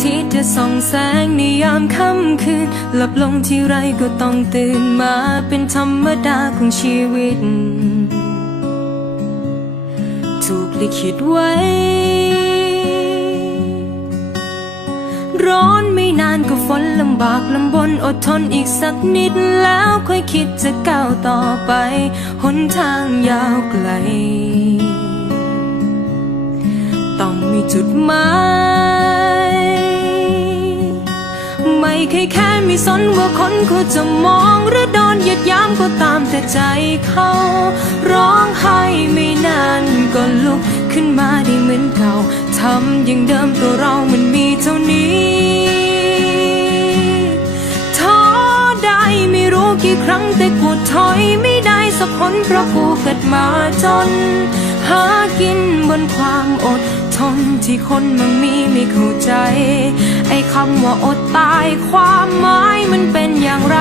ทีจะส่องแสงในยามค่ำคืนหลับลงที่ไรก็ต้องตื่นมาเป็นธรรมดาของชีวิตถูกลิขิตไว้ร้อนไม่นานก็ฝนลำบากลำบนอดทนอีกสักนิดแล้วค่อยคิดจะก้าวต่อไปหนทางยาวไกลต้องมีจุดหมายไม่เคยแค่มีสนว่าคนเขาจะมองหรือโดนเหยียดหยามก็ตามแต่ใจเขาร้องไห้ไม่นานก็ลุกขึ้นมาได้เหมือนเก่าทำอย่างเดิมตัวเรามันมีเท่านี้ท้อได้ไม่รู้กี่ครั้งแต่กูถอยไม่ได้สักคนเพราะกูเกิดมาจนหากินบนความอดทนที่คนมั่งมีไม่เข้าใจไอ้คำว่าอดตายความหมายมันเป็นอย่างไร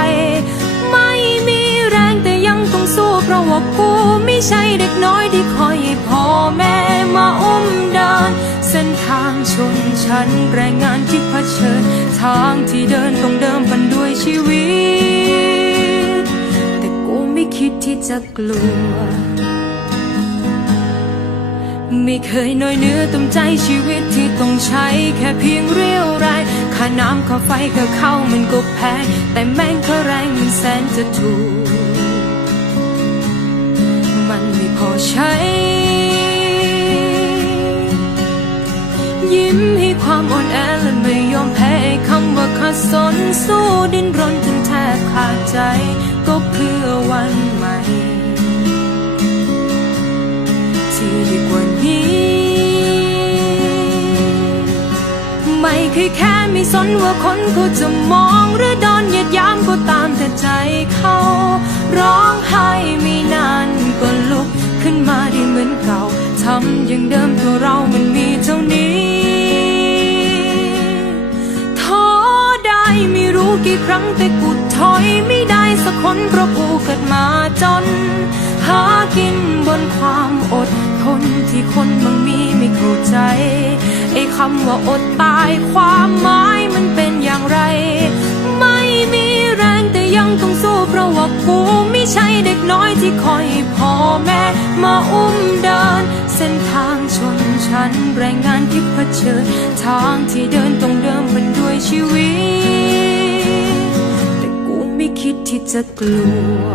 ไม่มีแรงแต่ยังต้องสู้เพราะว่ากูไม่ใช่เด็กน้อยที่คอยให้พ่อแม่มาอุ้มเดินเส้นทางชนชั้นแรงงานที่เผชิญทางที่เดินต้องเดิมพันด้วยชีวิตแต่กูไม่คิดที่จะกลัวไม่เคยน้อยเนื้อต่ำใจชีวิตที่ต้องใช้แค่เพียงเรี่ยวแรงค่าน้ำค่าไฟค่าเข้ามันก็แพงแต่แม่งค่าแรงมันแสนจะถูกมันไม่พอใช้ยิ้มให้ความอ่อนแอและไม่ยอมแพ้คำว่าขัดสนสู้ดิ้นรนจนแทบขาดใจก็เพื่อวันใหม่ที่ดีกว่านี้ไม่เคยแค่ไม่สนว่าคนเขาจะมองหรือโดนเหยียดหยามก็ตามแต่ใจเขาร้องไห้ไม่นานก็ลุกขึ้นมาได้เหมือนเก่าทำอย่างเดิมตัวเรามันมีเท่านี้ท้อได้ไม่รู้กี่ครั้งแต่กูถอยไม่ได้สักคนเพราะกูเกิดมาจนหากินบนความอดทนที่คนบางมีไม่เข้าใจไอ้คำว่าอดตายความหมายมันเป็นอย่างไรไม่มีแรงแต่ยังต้องสู้เพราะว่ากูไม่ใช่เด็กน้อยที่คอยพ่อแม่มาอุ้มเดินเส้นทางชนชั้นแรงงานที่เผชิญทางที่เดินต้องเดิมพันด้วยชีวิตแต่กูไม่คิดที่จะกลัว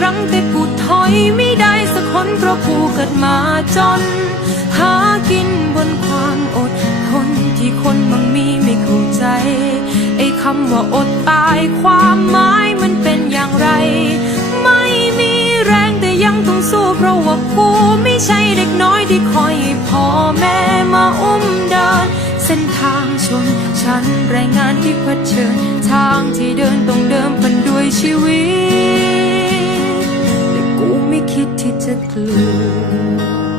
ครั้งแต่กูถอยไม่ได้สักคนเพราะกูเกิดมาจนหากินบนความอดทนที่คนบางมีไม่เข้าใจไอ้คำว่าอดตายความหมายมันเป็นอย่างไรไม่มีแรงแต่ยังต้องสู้เพราะว่ากูไม่ใช่เด็กน้อยที่คอยให้พ่อแม่มาอุ้มเดินเส้นทางชนชั้นแรงงานที่เผชิญทางที่เดินต้องเดิมพันด้วยชีวิตกูไม่คิดที่จะกลัว